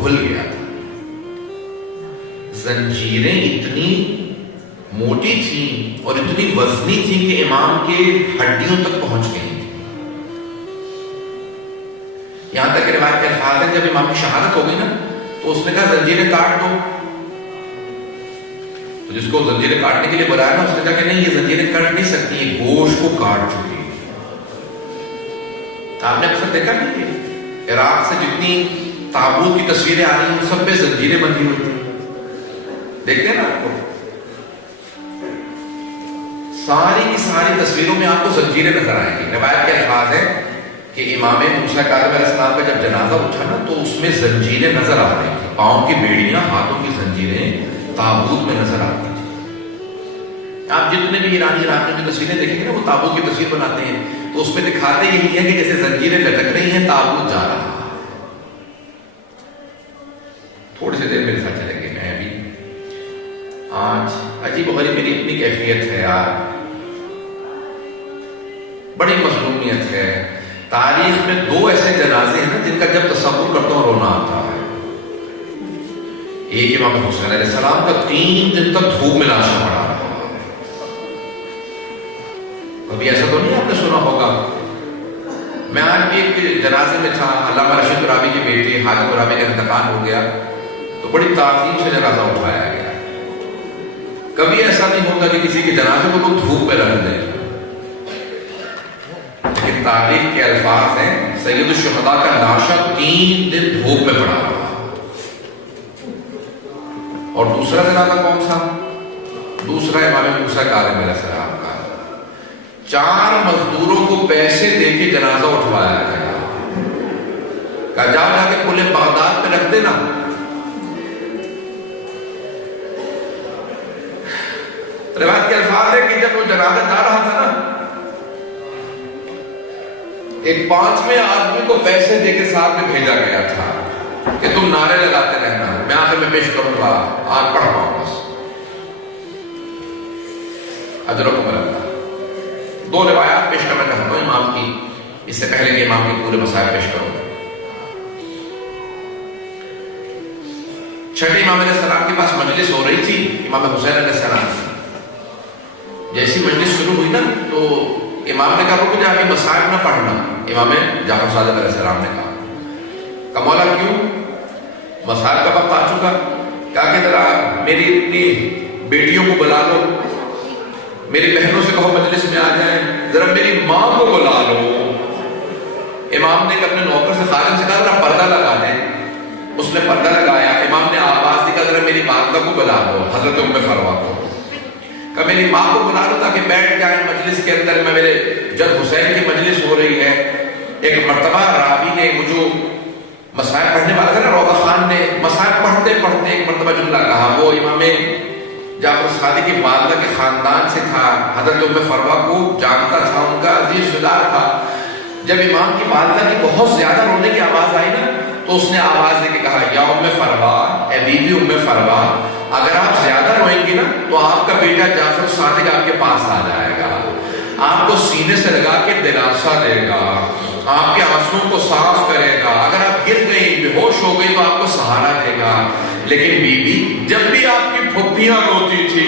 کھل گیا تھا. زنجیریں اتنی موٹی تھیں اور اتنی وزنی تھیں کہ امام کے ہڈیوں تک پہنچ گئی. یہاں تک کہ روایت کے الفاظ ہیں جب امام کی شہادت ہو گئی نا تو اس نے کہا زنجیریں کاٹ دو. تو جس کو زنجیریں کاٹنے کے لیے بلایا نا اس نے کہا کہ نہیں یہ زنجیریں کٹ نہیں سکتی, یہ گوشت کو کاٹ چکی ہے. آپ نے اکثر دیکھا نہیں کہ عراق سے جتنی تابوت کی تصویریں آ رہی ہیں سب پہ زنجیریں بندھی ہوئی تھیں. دیکھتے ہیں نا آپ کو ساری کی ساری تصویروں میں آپ کو زنجیریں نظر آئیں گی. روایت کے الفاظ ہیں کہ امام موسیٰ کاظم علیہ السلام کا جب جنازہ اٹھا نا تو اس میں زنجیریں نظر آ رہی تھیں, پاؤں کی بیڑیاں, ہاتھوں کی زنجیریں تابوت میں نظر آتی تھی. آپ جتنے بھی ایرانی علاقے کی تصویریں دیکھیں گے نا وہ تابوت کی تصویر بناتے ہیں تو اس میں دکھاتے یہی ہے کہ جیسے زنجیریں لٹک رہی ہیں, تابوت جا رہا ہے. تھوڑی سی دیر میرے ساتھ چلیں گے. میں ابھی آج عجیب و غریب میری اپنی کیفیت ہے یار, بڑی مظلومیت ہے. تاریخ میں 2 ایسے جنازے ہیں نا جن کا جب تصور کرتا ہوں رونا آتا ہے. ایک امام حسین علیہ السلام کا 3 دن تک دھوپ میں لاشیں پڑا رہا. کبھی ایسا تو نہیں آپ نے سنا ہوگا. میں آج بھی ایک جنازے میں تھا, علامہ رشید ترابی کے بیٹے حاجی ترابی کا انتقال ہو گیا تو بڑی تعظیم سے جنازہ اٹھایا گیا. کبھی ایسا نہیں ہوتا کہ کسی کے جنازے کو تو دھوپ پہ رکھ دیں, لیکن تاریخ کے الفاظ ہیں سید الشہداء کا لاشا 3 دن دھوپ میں پڑا رہا. اور دوسرا جنازہ کون سا؟ دوسرا امام موسیٰ کاظم علیہ السلام کا. 4 مزدوروں کو پیسے دے کے جنازہ اٹھوایا گیا. کہا جا کے پورے بغداد پہ رکھ دینا. روایت کے الفاظ ہے کہ جب وہ جنازہ جا رہا تھا نا ایک 5ویں آدمی کو پیسے دے کے ساتھ میں بھیجا گیا تھا کہ تم نعرے لگاتے رہنا, میں آخر میں پیش کروں گا, آپ پڑھ پاؤں بس. اجرکم اللہ. 2 روایات پیش کرنا چاہتا ہوں امام کی, اس سے پہلے کہ امام کے پورے مسائل پیش کروں. چھٹے امام علیہ السلام کے پاس مجلس ہو رہی تھی امام حسین علیہ السلام کی. جیسی مجلس شروع ہوئی نا تو امام نے کہا رک جا, ابھی مسائل نہ پڑھنا. امام جعفر صادق علیہ السلام نے کہا مولا کیوں؟ مسائل کا وقت آ چکا. کہا کہ ذرا میری اپنی بیٹیوں کو بلا لو, میری بہنوں سے کہو مجلس میں آ جائیں, ذرا میری ماں کو بلا لو. امام نے اپنے نوکر سے خادم سے کہا ذرا پردہ لگا دیں. اس نے پردہ لگایا. امام نے آواز دی, کہا ذرا میری والدہ کو بلا لو, حضرت ام فروا کو. کہ میری ماں کو بلا لو تاکہ بیٹھ جائیں مجلس کے اندر. میں میرے جب حسین کی مجلس ہو رہی ہے, ایک مرتبہ راوی نے وہ جو مسائل پڑھنے والا تھا نا روضہ خان نے, مسائل پڑھتے پڑھتے ایک مرتبہ جملہ کہا. وہ امام جعفر صادق کی والدہ کے خاندان سے تھا, حضرت ام فروا کو جانتا تھا, ان کا عزیز رشتےدار تھا. جب امام کی والدہ کی بہت زیادہ رونے کی آواز آئی نا تو اس نے آواز دے کے کہا یا ام فروا, اے بیوی ام فروا, اگر آپ زیادہ روئیں گی نا تو آپ کا بیٹا جعفر صادق آپ کے پاس آ جائے گا, آپ کو سینے سے لگا کے دلاسا دے گا, آپ کے آنسوؤں کو صاف کرے گا. اگر آپ گر گئی, بے ہوش ہو گئی تو آپ کو سہارا دے گا. لیکن بی بی, جب بھی آپ کی پھپھیاں روتی تھی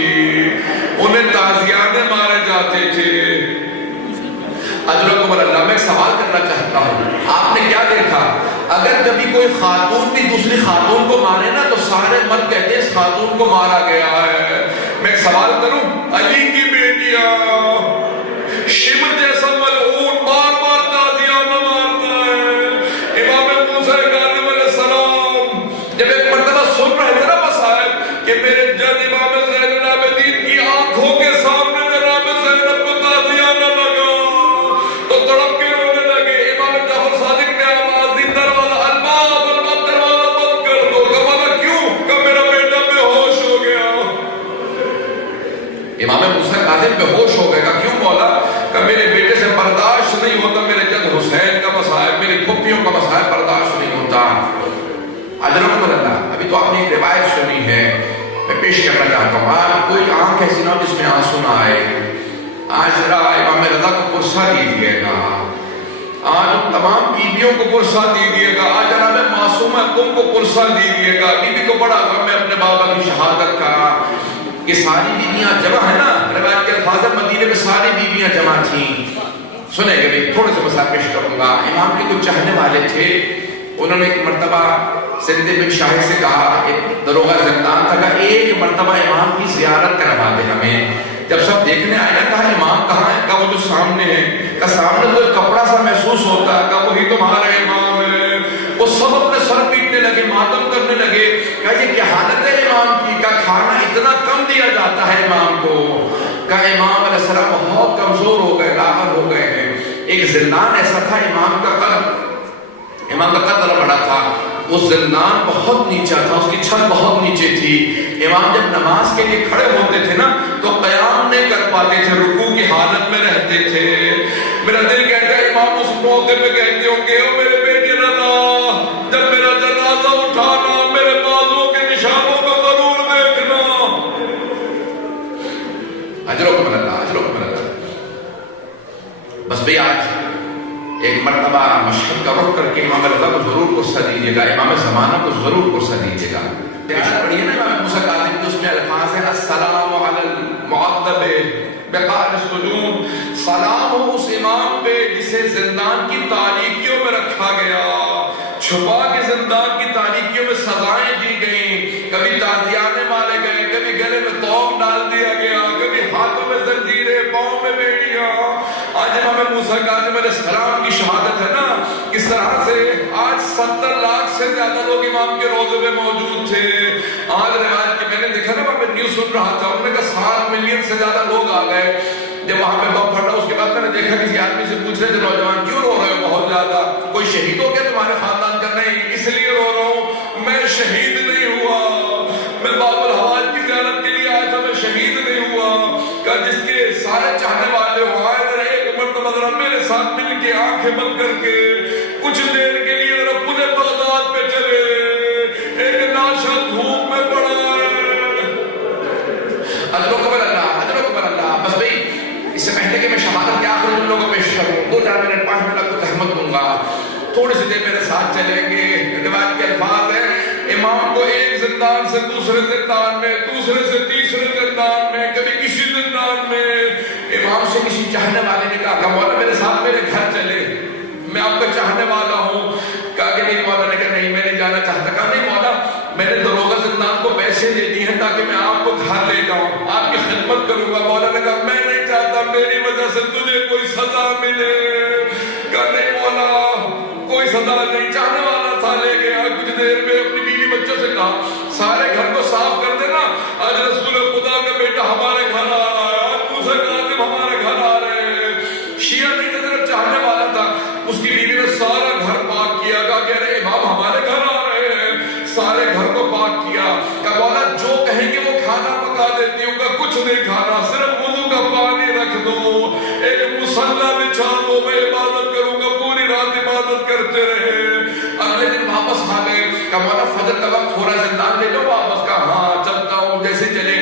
انہیں تازیانے مارے جاتے تھے. اجرکم اللہ. میں سوال کرنا چاہتا ہوں, آپ نے کیا دیکھا؟ اگر کبھی کوئی خاتون بھی دوسری خاتون کو مارے نا تو سارے مرد کہتے ہیں اس خاتون کو مارا گیا ہے. میں ایک سوال کروں, علی کی بیٹیاں شمر جیسا ملعون بار بار تازیانہ مارتا ہے. امام موسیٰ کاظم علیہ السلام جب ایک مرتبہ سن رہے تھے نا مسائل کہ میرے جد امام زین العابدین کی آنکھوں کے سامنے جناب زینب کو تازیانہ لگا تو تڑپ کے رونے لگے. امام جعفر صادق نے آواز دی, دروازہ الباب دروازہ بند کر دو. کہا کیوں؟ کہ میرا بیٹا بے ہوش ہو گیا. امام موسیٰ کاظم بے ہوش ہو گئے. کہا کیوں مولا؟ کہ میرے بیٹے سے برداشت نہیں ہوتا, میرے جد حسین کا مسائل, میری پھپھیوں کا مسائل برداشت نہیں ہوتا. اجرکم اللہ. ابھی تو آپ نے ایک روایت سنی ہے, میں پیش کرنا چاہتا ہوں. آپ کوئی آنکھ ایسی نہ جس میں آنسو نہ آئے. آج ذرا امام رضا کو پرسہ دیجیے گا, آج تمام بیویوں کو پرسہ دیجیے گا. آج جناب معصومہ تم کو پرسہ دیجیے گا. بیوی کو بڑا غم ہے اپنے بابا کی شہادت کا. یہ ساری بیویاں جمع ہے نا, روایت کے الفاظ مدینے میں ساری بیویاں جمع تھیں. سنیں گے بھی تھوڑے سے مسائل پیش کروں گا. امام کے کچھ چاہنے والے تھے, انہوں نے ایک مرتبہ سند بن شاہ سے کہا, ایک دروغہ زندان تھا, کہ ایک مرتبہ امام کی زیارت کروا دے ہمیں. جب سب دیکھنے آئے نا, کہا امام کہاں ہے؟ کہا وہ جو سامنے ہے. کہا سامنے تو ایک کپڑا سا محسوس ہوتا ہے. کہا وہی تمہارا امام ہے. وہ سب اپنے سر پیٹنے لگے, ماتم کرنے لگے. کہا یہ کیا حالت ہے امام کی؟ کہا کھانا اتنا کم دیا جاتا ہے امام کو. کہا امام علیہ السلام بہت کمزور ہو گئے, لاغر ہو گئے ہیں. ایک زندان ایسا تھا, امام کا قدر بڑا تھا. وہ زندان بہت نیچا تھا, اس کی چھت بہت نیچے تھی. امام جب نماز کے لیے کھڑے ہوتے تھے نا تو قیام نہیں کر پاتے تھے, رکوع کی حالت میں رہتے تھے. میرا دل کہتا ہے امام اس موقع پہ کہتے ہوں گے, او میرے بیٹے رضا, جب میرا جنازہ اٹھانا میرے بازوں کے نشانوں کو ضرور دیکھنا. اجرکم اللہ, اجرکم اللہ. بس بھئی آج ایک مرتبہ مشہد کا رخ کر کے امام رضا کو ضرور قصہ دیجیے گا, امام زمانہ کو ضرور قصہ دیجیے گا. پڑھیے نا امام موسیٰ کاظم کے, اس میں الفاظ ہیں السلام علی المعذب بقعر السجون. سلام ہو اس امام پہ جسے زندان کی تاریکیوں میں رکھا گیا, چھپا کے زندان کی تاریکیوں میں سزائیں دی گئیں. کبھی تازیانے مارے گئے, کبھی گلے میں توق ڈال دیا گیا, کبھی ہاتھوں میں زنجیریں, پاؤں میں بیڑیاں. آج امام موسیٰ کاظم علیہ السلام کی شہادت ہے نا, کس طرح سے آج 70 لاکھ سے زیادہ لوگ امام کے روضے میں موجود تھے. آج روایت کی میں نے دیکھا نا, میں نیوز سن رہا تھا, انہوں نے کہا 7 ملین سے زیادہ لوگ آ گئے. جب وہاں پہ بم پھٹا اس کے بعد میں نے دیکھا کسی آدمی سے پوچھ رہے تھے, نوجوان کیوں رو رہے ہو بہت زیادہ, کوئی شہید ہو گیا تمہارے خاندان کا؟ نہیں, اس لیے رو رہا ہوں میں شہید نہیں ہوا, میں باب الحوال کی زیارت کے لیے آیا تھا, میں شہید نہیں ہوا. کہ جس کے سارے چاہنے والے ہو آئے ذرا ایک مرتبہ ذرا میرے ساتھ مل کے آنکھیں بند کر کے کچھ دیر کے لیے ذرا پورے بغداد پہ چلے, ایک ناشا دھوپ میں پڑا ہے. اجرکم اللہ, اجرکم اللہ. بس بھئی اس سے پہلے کہ میں شہادت کے آخر جملوں کو پیش کروں, 2-4 منٹ 5 منٹ کو تحمت دوں گا, تھوڑی سی دیر میرے ساتھ چلیں گے. روایت کے الفاظ ہیں, امام کو ایک زندان سے دوسرے زندان میں, دوسرے سے تیسرے زندان میں, کبھی کسی زندان میں. امام سے کسی چاہنے والے نے کہا کہ مولا میرے ساتھ میرے گھر چلے, میں آپ کا چاہنے والا ہوں. کہا کہ نہیں. مولا نے کہا نہیں میں نہیں جانا چاہتا. کہا نہیں مولا, میں نے دروغہ زندان کو پیسے دے دی ہیں تاکہ میں آپ کو گھر لے جاؤں, آپ کی خدمت کروں گا. مولا نے کہا میں نہیں چاہتا میری وجہ سے تجھے کوئی سزا ملے. کہا نہیں مولا کوئی سزا نہیں, چاہنے والا تھا لے گیا. کچھ دیر میں اپنی بیوی بچوں سے کہا سارے گھر کو صاف کر دینا, آج رسول خدا کا بیٹا ہمارے گھر آ رہا ہے, آج موسیٰ کاظم ہمارے گھر آ رہے ہیں. شیعہ نہیں تھا, صرف چاہنے والا تھا. اس کی بیوی نے سارا گھر پاک کیا. کہا کہ ارے امام ہمارے گھر آ رہے ہیں, سارے گھر کو پاک کیا. کہا مولا جو کہیں گے وہ کھانا پکا دیتی ہوں. کہا کچھ نہیں کھانا, صرف وضو کا پانی رکھ دو, ایک مصلی بچھا دو, میں عبادت کروں گا. پوری رات عبادت کرتے رہے. اگلے دن واپس آ گئے. کہا مولا فجر کا وقت ہو رہا ہے, زندان لے لو واپس. کہا ہاں چلتا ہوں. جیسے چلے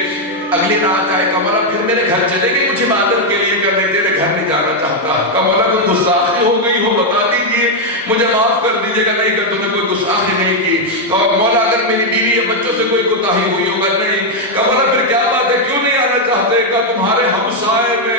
اگلی رات آئے. کہا مولا پھر میرے گھر چلے گئے کچھ عبادت کے لیے, کہ میں تیرے گھر نہیں جانا چاہتا. کہا مولا کوئی گستاخی ہو گئی ہو بتا دیجیے, مجھے معاف کر دیجیے. گا نہیں, کہ تم نے کوئی گستاخی نہیں کی. اور مولا اگر میری بیوی یا بچوں سے کوئی کوتاہی ہوئی ہوگا نہیں. کہا مولا پھر کیا بات ہے, کیوں نہیں آنا چاہتے؟ کہا تمہارے ہمسائے میں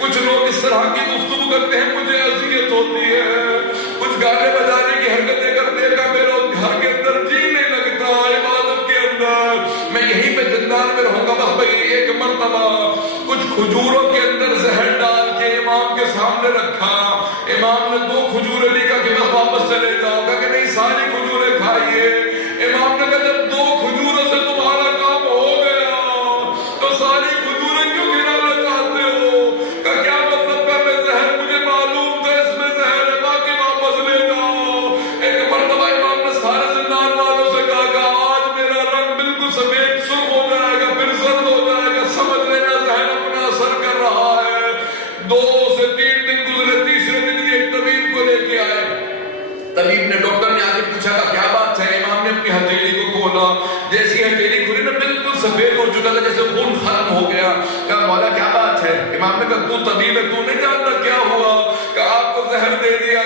کچھ لوگ اس طرح کی گفتگو کرتے ہیں, مجھے اذیت ہوتی ہے. کچھ گانے بجانے کی حرکتیں کرتے ہیں, کہ میرا گھر کے اندر جی نہیں لگتا عبادت کے اندر, میں یہیں پہ زندان میں رہوں گا. بس بھئی ایک مرتبہ کچھ کھجوروں کے اندر زہر ڈال کے امام کے سامنے رکھا. امام نے 2 کھجوریں لی. کہا کہ بس واپس چلے جاؤ. کہا کہ نہیں ساری کھجوریں کھائیے. امام نے کہا جب 2 کھجوروں سے تمہارا کام ہو گیا تو ساری کھجوریں کیوں گرانا چاہتے ہو؟ کہا کیا مطلب کا میں زہر, مجھے معلوم تھا اس میں زہر ہے, باقی واپس لے جاؤ. ایک مرتبہ امام نے سارے زندان والوں سے کہا کہ آج میرا رنگ بالکل سفید سرخ ہو جائے گا, پھر زرد ہو جائے گا, سمجھ لینا زہر اپنا اثر کر رہا ہے. 2 سے 3 دن گزرے, تیسرے دن یہ طبیب کو لے کے آئے. طبیب نے, ڈاکٹر نے آگے پوچھا کہ کیا بات ہے؟ امام نے اپنی ہتھیلی کو کھولا. جیسی ہتھیلی کھلی نا بالکل سفید ہو چکا تھا, جیسے خون ختم ہو گیا. کہا مولا کیا بات ہے؟ امام نے کہا تو طبیب ہے, تو نہیں جانتا کیا ہوا؟ کہ آپ کو زہر دے دیا